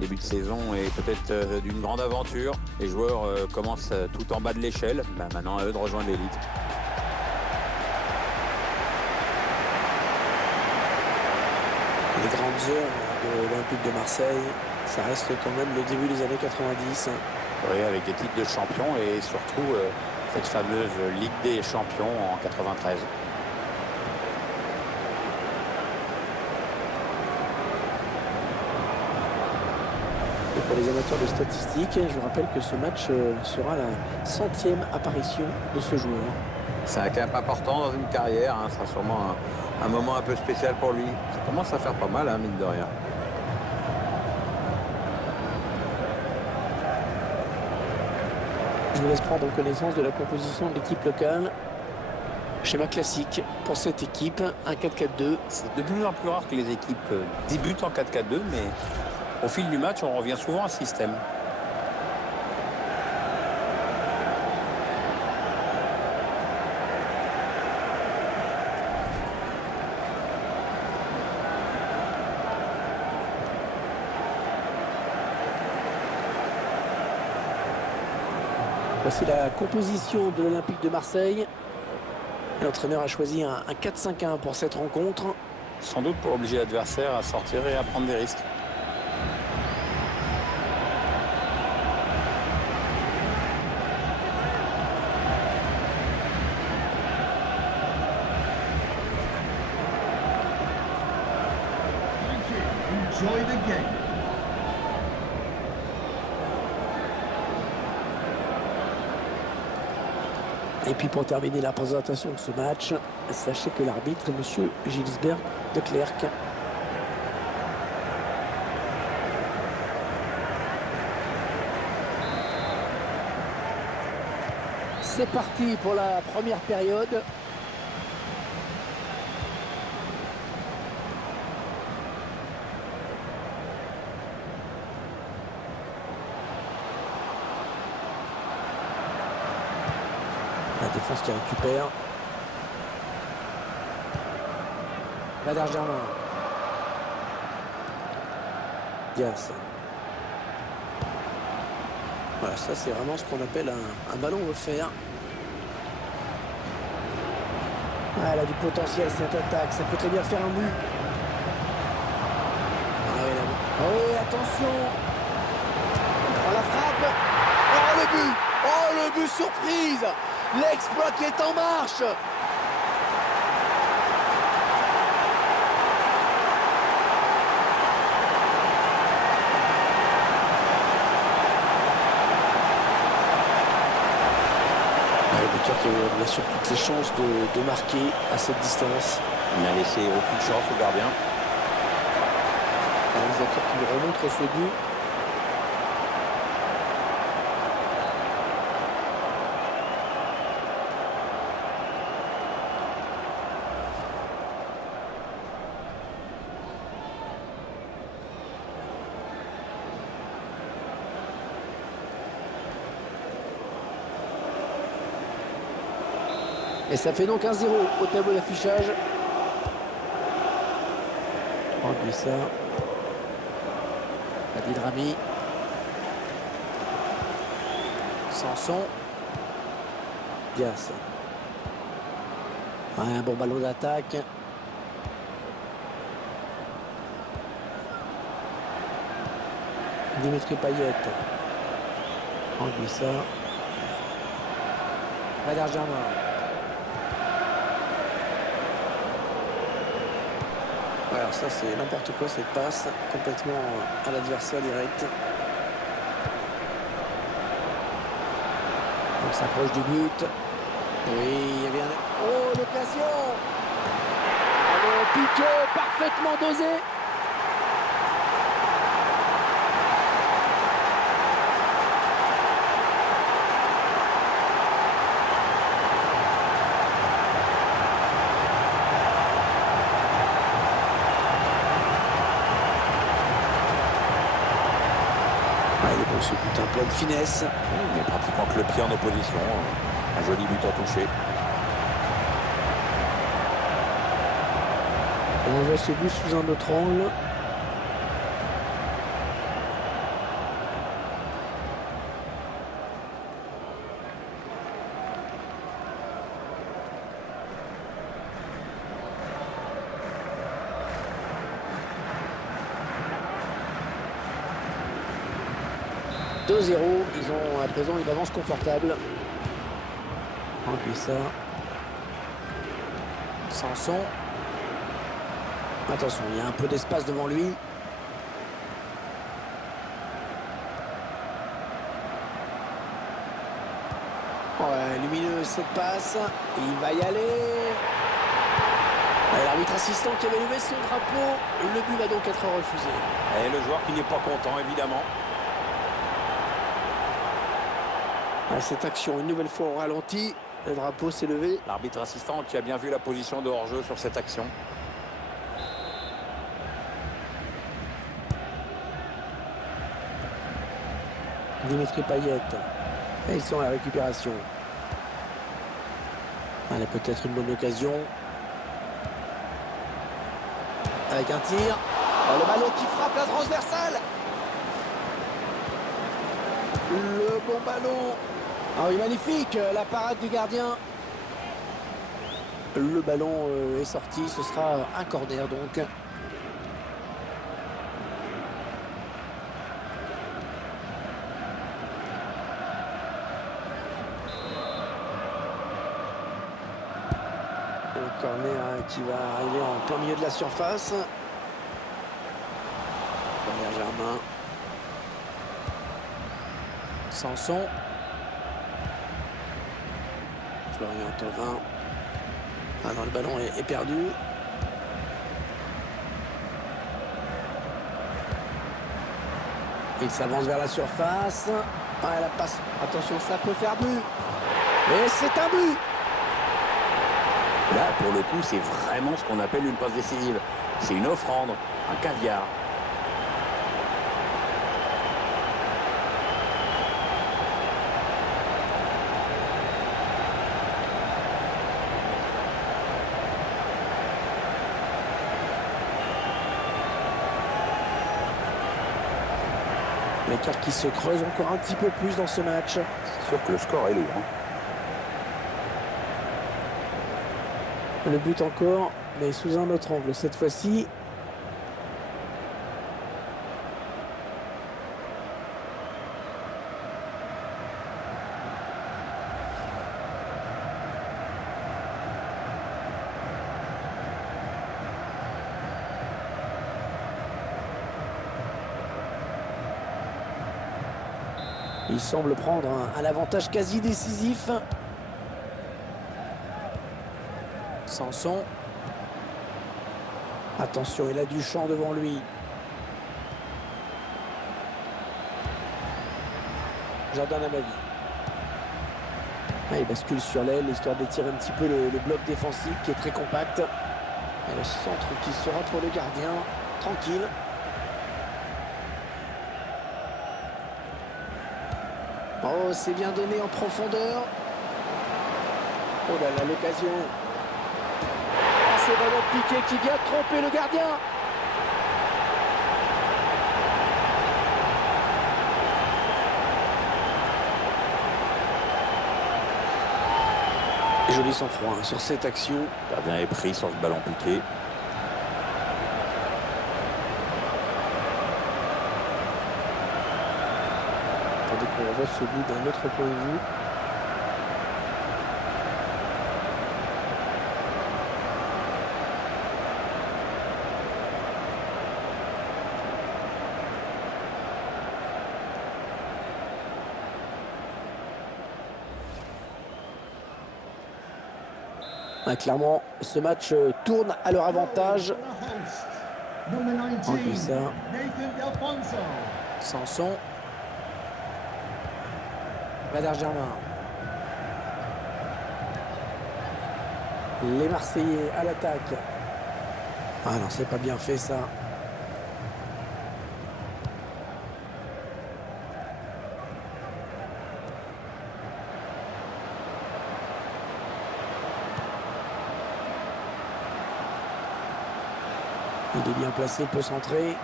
Début de saison est peut-être d'une grande aventure. Les joueurs commencent tout en bas de l'échelle. Maintenant, à eux de rejoindre l'élite. Les grandes heures de l'Olympique de Marseille, ça reste quand même le début des années 90. Oui, avec des titres de champion et surtout cette fameuse Ligue des champions en 93. Et pour les amateurs de statistiques, je vous rappelle que ce match sera la 100e apparition de ce joueur. C'est un cap important dans une carrière, hein. Ce sera sûrement un moment un peu spécial pour lui. Ça commence à faire pas mal, hein, mine de rien. Je vous laisse prendre connaissance de la composition de l'équipe locale. Schéma classique pour cette équipe, un 4-4-2. C'est de plus en plus rare que les équipes débutent en 4-4-2, mais au fil du match, on revient souvent à ce système. Voici la composition de l'Olympique de Marseille. L'entraîneur a choisi un 4-5-1 pour cette rencontre. Sans doute pour obliger l'adversaire à sortir et à prendre des risques. Enjoy the game. Et puis pour terminer la présentation de ce match, sachez que l'arbitre est monsieur Gilsberg de Clercq. C'est parti pour la première période. La défense qui récupère. Bader Germain. Diaz. Voilà, ça c'est vraiment ce qu'on appelle un ballon offert. Ah, elle a du potentiel cette attaque, ça peut très bien faire un but. Ah, oui, attention. Oh, la frappe. Oh, le but. Oh, le but surprise. L'exploit qui est en marche. Le buteur qui a bien sûr toutes les chances de marquer à cette distance. Il n'a laissé aucune chance au gardien. Le réalisateur qui lui remontre ce but. Et ça fait donc 1-0 au tableau d'affichage. Anguissa. Adil Rami. Sanson. Diaz. Ouais, un bon ballon d'attaque. Dimitri Payet. Anguissa. Bader Germain. Alors ça c'est n'importe quoi cette passe, complètement à l'adversaire direct. On s'approche du but. Oui, il y avait un... Oh, l'occasion. Alors, Piqué, parfaitement dosé. Il est bon ce but, un plein de finesse. Il est pratiquement que le pied en opposition. Un joli but à toucher. On voit ce but sous un autre angle. 2-0, ils ont à présent une avance confortable. Remplis ça. Sanson. Attention, il y a un peu d'espace devant lui. Ouais, lumineux cette passe. Il va y aller. L'arbitre assistant qui avait levé son drapeau. Le but va donc être refusé. Et le joueur qui n'est pas content, évidemment. Cette action, une nouvelle fois au ralenti. Le drapeau s'est levé. L'arbitre assistant qui a bien vu la position de hors-jeu sur cette action. Dimitri Payet. Et ils sont à la récupération. Allez, peut-être une bonne occasion. Avec un tir. Le ballon qui frappe la transversale. Le bon ballon. Ah oui, magnifique, la parade du gardien. Le ballon est sorti, ce sera un corner donc. Un corner qui va arriver en plein milieu de la surface. Valère Germain. Sanson. Florian Thauvin. Ah non, le ballon est perdu. Il s'avance vers la surface. Ah, la passe. Attention, ça peut faire but. Et c'est un but. Là, pour le coup, c'est vraiment ce qu'on appelle une passe décisive. C'est une offrande, un caviar. L'écart qui se creuse encore un petit peu plus dans ce match. C'est sûr que le score est lourd. Le but encore, mais sous un autre angle cette fois-ci. Il semble prendre un avantage quasi décisif. Sanson. Attention, il a du champ devant lui. Jordan Amavi. Il bascule sur l'aile, histoire d'étirer un petit peu le bloc défensif qui est très compact. Et le centre qui sera pour le gardien. Tranquille. Oh, c'est bien donné en profondeur. Oh là là, l'occasion. Oh, c'est ballon piqué qui vient tromper le gardien. Joli sang-froid sur cette action. Le gardien est pris sur ce ballon piqué. On voit ce but d'un autre point de vue. Clairement, ce match tourne à leur avantage. En ça. Sanson. Valère Germain. Les Marseillais à l'attaque. Ah non, c'est pas bien fait ça. Il est bien placé, il peut centrer.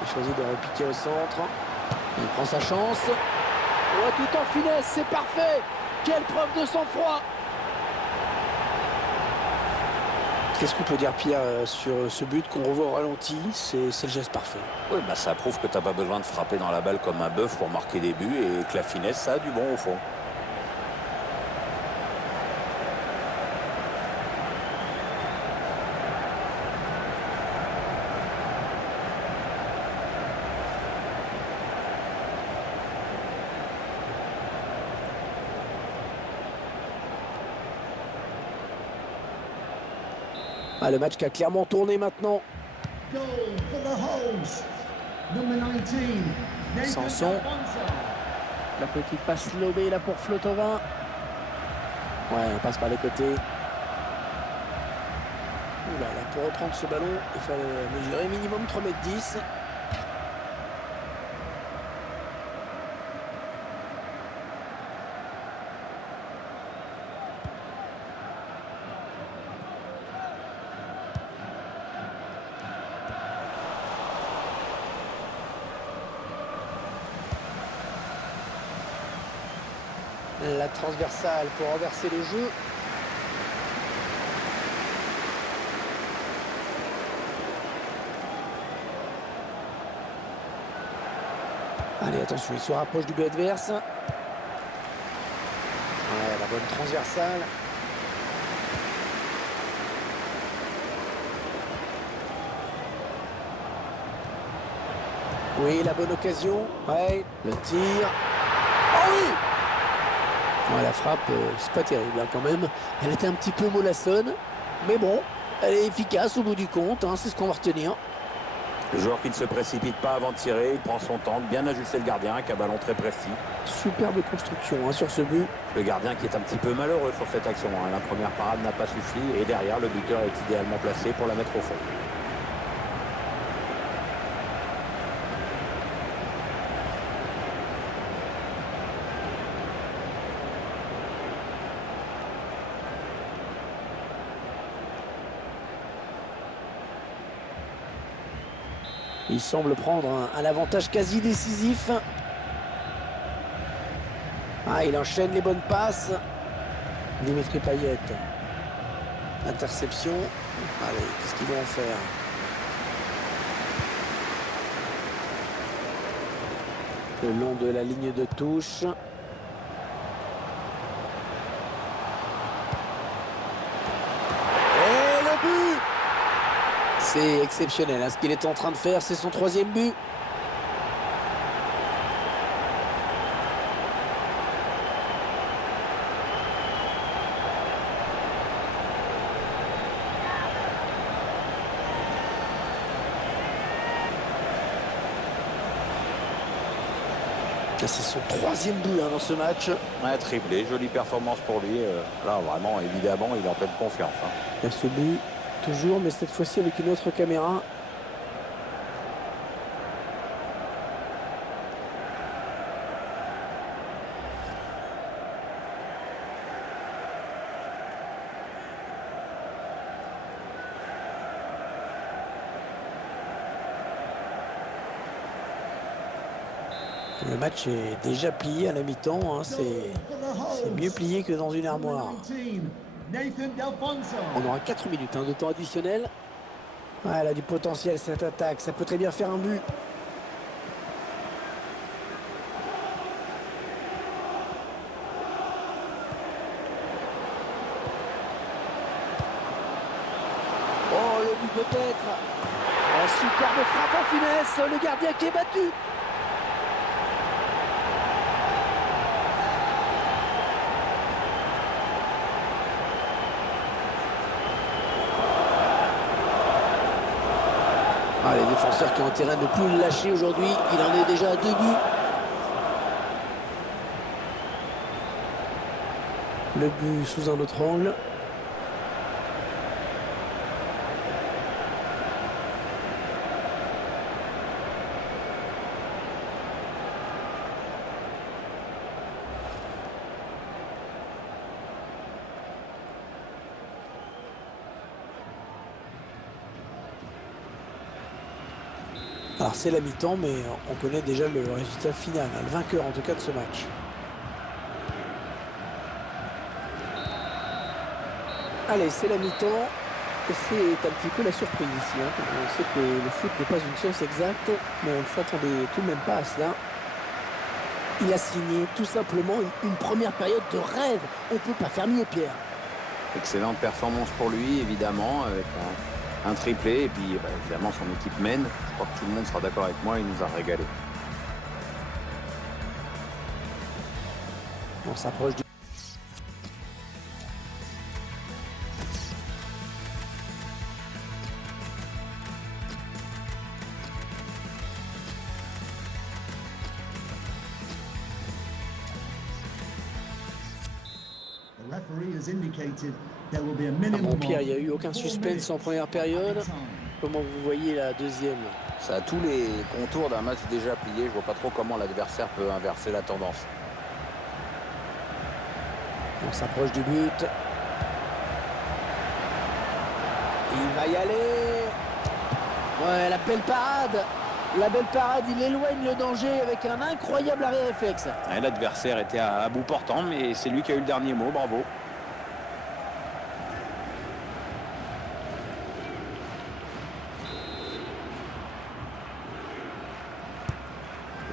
Il choisit de repiquer au centre. Il prend sa chance. Oh, tout en finesse, c'est parfait. Quelle preuve de sang-froid. Qu'est-ce qu'on peut dire, Pierre, sur ce but qu'on revoit au ralenti? C'est le geste parfait. Oui, bah ça prouve que tu n'as pas besoin de frapper dans la balle comme un bœuf pour marquer des buts et que la finesse, ça a du bon au fond. Ah, le match qui a clairement tourné maintenant. Sanson. La petite passe lobée là pour Flotovin. Ouais, on passe par les côtés. Oula, là pour reprendre ce ballon, il fallait mesurer minimum 3,10 m. La transversale pour renverser le jeu. Allez, attention, il se rapproche du but adverse. Ouais, la bonne transversale. Oui, la bonne occasion. Ouais, le tir. Oh oui! Ouais, la frappe, c'est pas terrible hein, quand même. Elle était un petit peu mollassonne. Mais bon, elle est efficace au bout du compte. Hein, c'est ce qu'on va retenir. Le joueur qui ne se précipite pas avant de tirer, il prend son temps, bien ajuster le gardien avec un ballon très précis. Superbe construction hein, sur ce but. Le gardien qui est un petit peu malheureux sur cette action. Hein. La première parade n'a pas suffi et derrière, le buteur est idéalement placé pour la mettre au fond. Il semble prendre un avantage quasi décisif. Ah, il enchaîne les bonnes passes. Dimitri Payet. Interception. Allez, qu'est-ce qu'ils vont en faire? Le long de la ligne de touche. Et le but! C'est exceptionnel, hein, ce qu'il est en train de faire, c'est son 3e but. C'est son 3e but hein, dans ce match. Ouais, triplé, jolie performance pour lui. Là, vraiment, évidemment, il est en pleine confiance. Hein. Il y a ce but, toujours, mais cette fois-ci avec une autre caméra. Le match est déjà plié à la mi-temps, hein. C'est mieux plié que dans une armoire. On aura 4 minutes hein, de temps additionnel. Ah, elle a du potentiel cette attaque, ça peut très bien faire un but. Oh, le but peut-être. Un superbe frappe en finesse, le gardien qui est battu. Ah, les défenseurs qui ont intérêt à ne plus le lâcher aujourd'hui. Il en est déjà à 2 buts. Le but sous un autre angle. Alors c'est la mi-temps, mais on connaît déjà le résultat final, hein, le vainqueur en tout cas de ce match. Allez, c'est la mi-temps. Et c'est un petit peu la surprise ici. Hein. On sait que le foot n'est pas une science exacte, mais on ne s'attendait tout de même pas à cela. Il a signé tout simplement une première période de rêve. On ne peut pas faire mieux, Pierre. Excellente performance pour lui, évidemment, avec un triplé. Et puis, évidemment, son équipe mène. Je crois que tout le monde sera d'accord avec moi, il nous a régalé. On s'approche du... Bon, Pierre, il n'y a eu aucun suspense en première période. Comment vous voyez la deuxième? Ça a tous les contours d'un match déjà plié. Je vois pas trop comment l'adversaire peut inverser la tendance. On s'approche du but. Il va y aller. Ouais, la belle parade. La belle parade, il éloigne le danger avec un incroyable arrêt réflexe. Ouais, l'adversaire était à bout portant, mais c'est lui qui a eu le dernier mot. Bravo.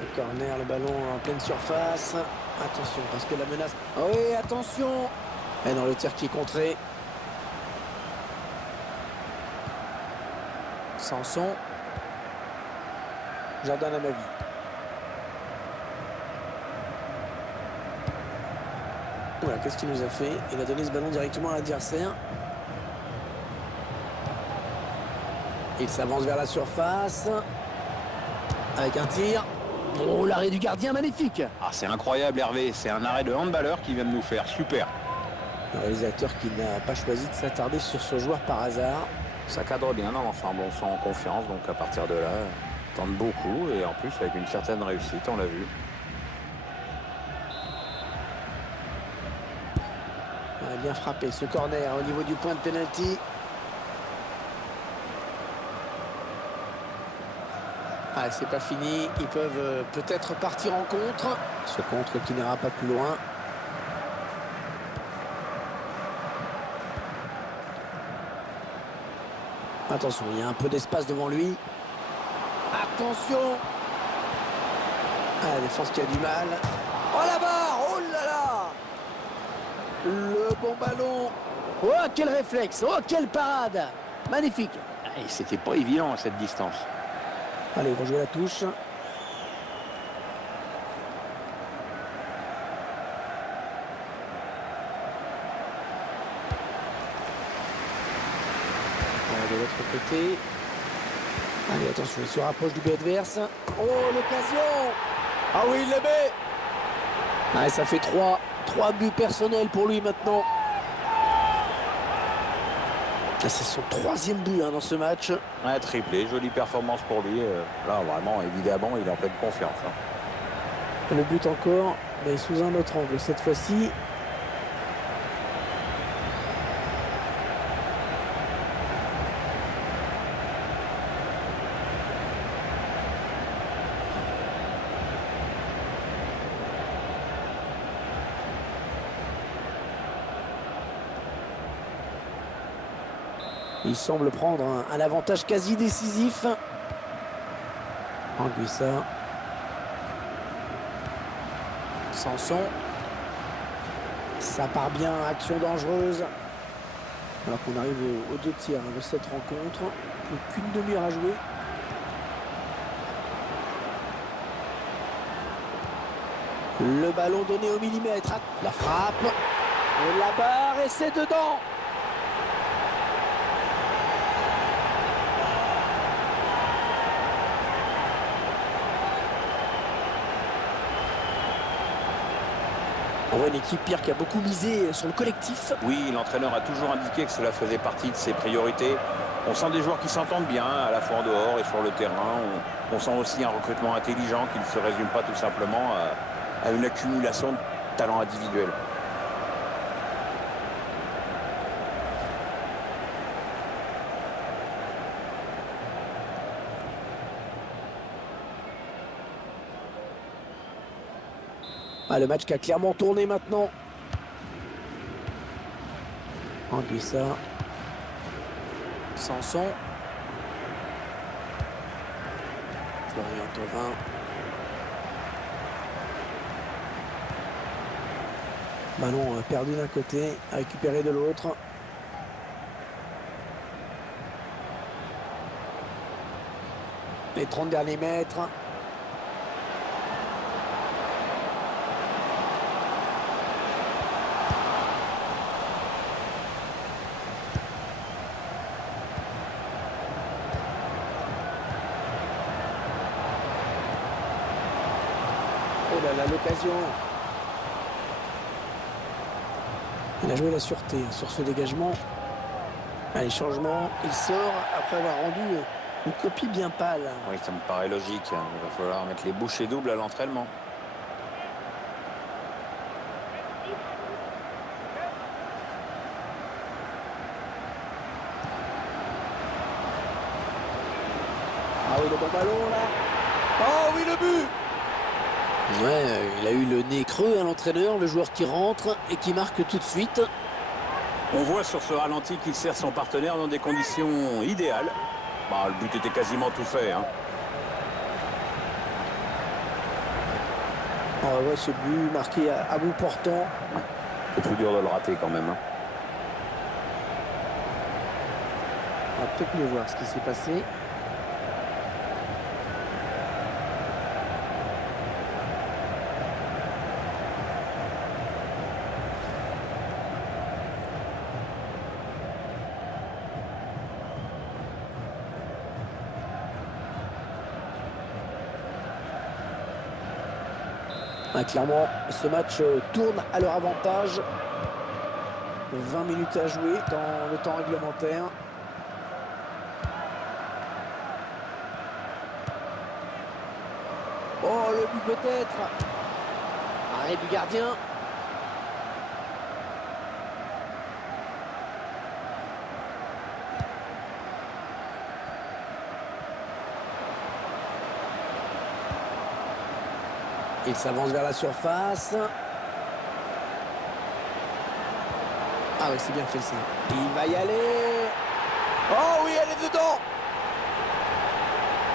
Le corner, le ballon en pleine surface. Attention, parce que la menace... Oh oui, attention. Et dans le tir qui est contré. Sanson. Jardin à ma vie. Voilà, qu'est-ce qu'il nous a fait? Il a donné ce ballon directement à l'adversaire. Il s'avance vers la surface. Avec un tir. Oh, l'arrêt du gardien, magnifique. Ah, c'est incroyable, Hervé. C'est un arrêt de handballeur qui vient de nous faire. Super. Le réalisateur qui n'a pas choisi de s'attarder sur ce joueur par hasard. Ça cadre bien dans l'ensemble. On se sent en confiance. Donc, à partir de là, on tente beaucoup. Et en plus, avec une certaine réussite, on l'a vu. On a bien frappé ce corner au niveau du point de pénalty. Ah, c'est pas fini. Ils peuvent peut-être partir en contre. Ce contre qui n'ira pas plus loin. Attention, il y a un peu d'espace devant lui. Attention. Ah, la défense qui a du mal. Oh la barre. Oh là là. Le bon ballon. Oh, quel réflexe. Oh, quelle parade. Magnifique. Et c'était pas évident à cette distance. Allez, ils vont jouer la touche. De l'autre côté. Allez, attention, il se rapproche du but adverse. Oh, l'occasion. Ah oui, il le met. Ah, ça fait 3 buts personnels pour lui maintenant. Ah, c'est son 3e but dans ce match. Un triplé, jolie performance pour lui. Là, vraiment, évidemment, il est en pleine confiance. Le but encore, mais sous un autre angle cette fois-ci. Il semble prendre un avantage quasi décisif. Anguissa. Sanson. Ça part bien, action dangereuse. Alors qu'on arrive aux 2 tiers de cette rencontre. Plus qu'une demi-heure à jouer. Le ballon donné au millimètre. La frappe. La barre et c'est dedans. On voit une équipe, Pierre, qui a beaucoup misé sur le collectif. Oui, l'entraîneur a toujours indiqué que cela faisait partie de ses priorités. On sent des joueurs qui s'entendent bien, à la fois en dehors et sur le terrain. On sent aussi un recrutement intelligent qui ne se résume pas tout simplement à une accumulation de talents individuels. Ah, le match qui a clairement tourné maintenant. Anguissa. Sanson. Florian Thauvin. Ballon perdu d'un côté, récupéré de l'autre. Les 30 derniers mètres. Oh là là, l'occasion. Il a joué la sûreté sur ce dégagement. Allez, changement. Il sort après avoir rendu une copie bien pâle. Oui, ça me paraît logique. Il va falloir mettre les bouchées doubles à l'entraînement. Ah oui, le bon ballon là. Oh oui, le but. Ouais, il a eu le nez creux à l'entraîneur, le joueur qui rentre et qui marque tout de suite. On voit sur ce ralenti qu'il sert son partenaire dans des conditions idéales. Bah, le but était quasiment tout fait. Hein. On voit ce but marqué à bout portant. C'est plus dur de le rater quand même. Hein. On va peut-être mieux voir ce qui s'est passé. Ah, clairement, ce match tourne à leur avantage. 20 minutes à jouer dans le temps réglementaire. Oh, le but peut-être. Arrêt du gardien. Il s'avance vers la surface. Ah oui, c'est bien fait ça. Il va y aller. Oh oui, elle est dedans.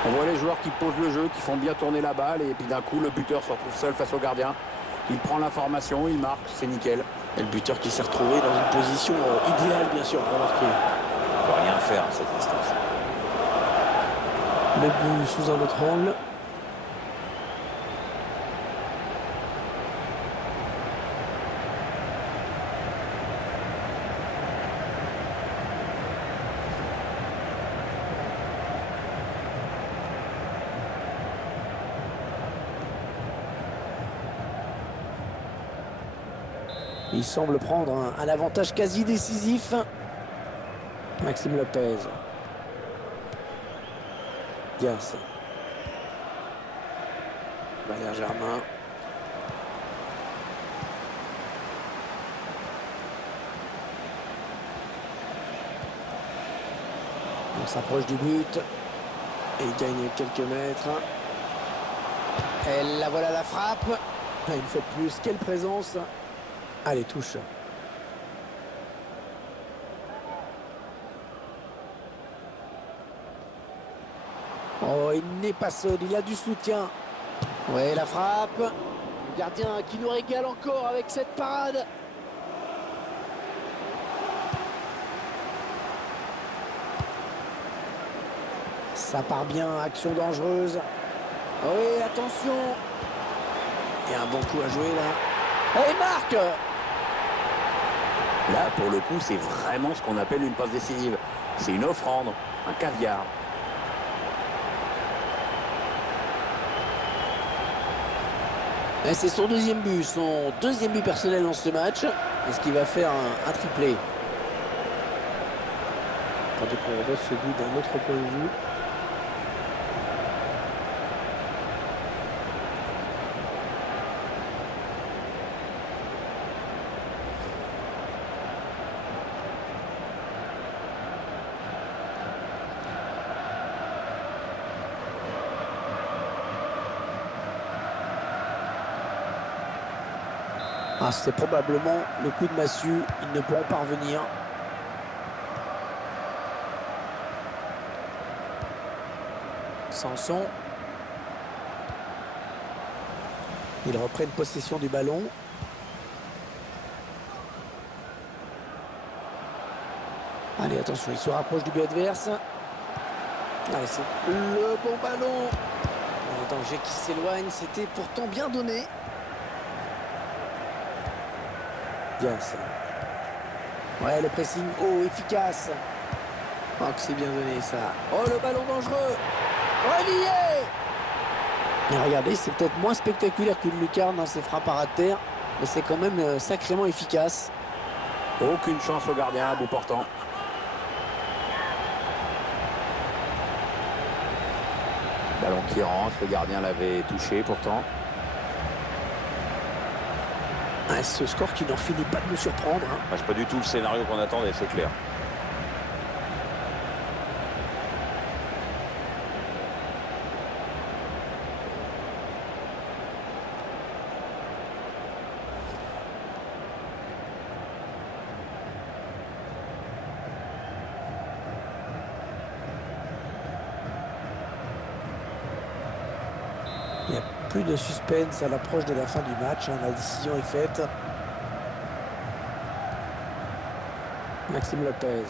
On voit les joueurs qui posent le jeu, qui font bien tourner la balle. Et puis d'un coup, le buteur se retrouve seul face au gardien. Il prend l'information, il marque, c'est nickel. Et le buteur qui s'est retrouvé dans une position idéale, bien sûr, pour marquer. On ne peut rien faire à cette distance. Le but sous un autre angle. Il semble prendre un avantage quasi décisif. Maxime Lopez. Dias. Valère Germain. On s'approche du but. Et il gagne quelques mètres. Et la voilà la frappe. Une fois de plus, quelle présence. Allez, touche. Oh, il n'est pas seul, il a du soutien. Ouais, la frappe. Le gardien qui nous régale encore avec cette parade. Ça part bien, action dangereuse. Oui, attention. Il y a un bon coup à jouer là. Oh, il marque. Là, pour le coup, c'est vraiment ce qu'on appelle une passe décisive. C'est une offrande, un caviar. C'est son deuxième but personnel dans ce match. Est-ce qu'il va faire un triplé? Attendez qu'on voit ce but d'un autre point de vue. Ah, c'est probablement le coup de massue. Ils ne pourront pas revenir. Sanson. Ils reprennent possession du ballon. Allez, attention, il se rapproche du but adverse. Allez, c'est le bon ballon. Le danger qui s'éloigne, c'était pourtant bien donné. Diaz. Ouais, le pressing haut, efficace. Oh, que c'est bien donné, ça. Oh, le ballon dangereux. Relié. Et regardez, c'est peut-être moins spectaculaire qu'une lucarne dans ses frappes à ras de terre, mais c'est quand même sacrément efficace. Aucune chance au gardien à bout portant. Ballon qui rentre, le gardien l'avait touché pourtant. Ah, ce score qui n'en finit pas de nous surprendre. Hein. C'est pas du tout le scénario qu'on attendait, c'est clair. Il n'y a plus de suspense à l'approche de la fin du match. Hein. La décision est faite. Maxime Lopez.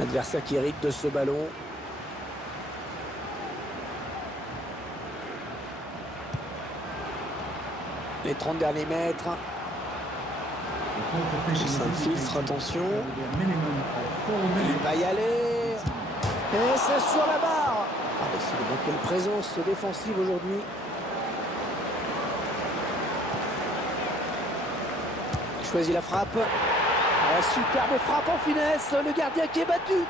L'adversaire qui hérite de ce ballon. Les 30 derniers mètres. Ça filtre, attention. Il va y aller. Et c'est sur la barre. Ah, c'est quelle présence défensive aujourd'hui. Il choisit la frappe. La superbe frappe en finesse. Le gardien qui est battu.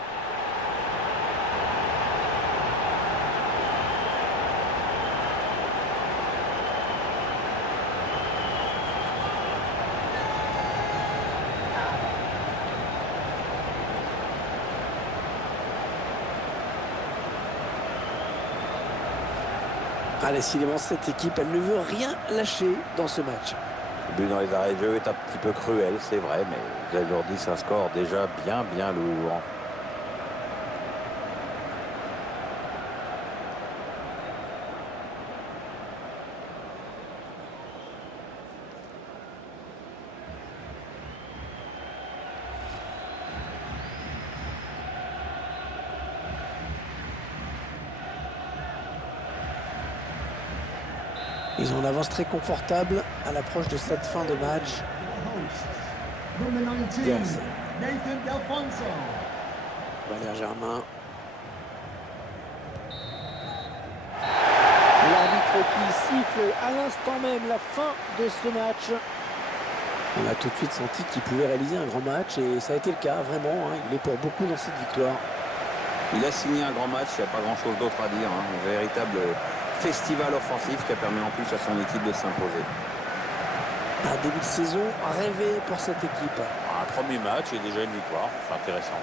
Ah, décidément, cette équipe, elle ne veut rien lâcher dans ce match. Le but dans les arrêts de jeu est un petit peu cruel, c'est vrai, mais vous avez dit, c'est un score déjà bien lourd. Ils ont une avance très confortable à l'approche de cette fin de match. Diaz. Valère Germain. L'arbitre qui siffle à l'instant même la fin de ce match. On a tout de suite senti qu'il pouvait réaliser un grand match et ça a été le cas, vraiment. Hein. Il est pour beaucoup dans cette victoire. Il a signé un grand match, il n'y a pas grand-chose d'autre à dire. Hein. Un véritable festival offensif qui a permis en plus à son équipe de s'imposer. Un début de saison rêvé pour cette équipe. Un premier match et déjà une victoire, c'est intéressant.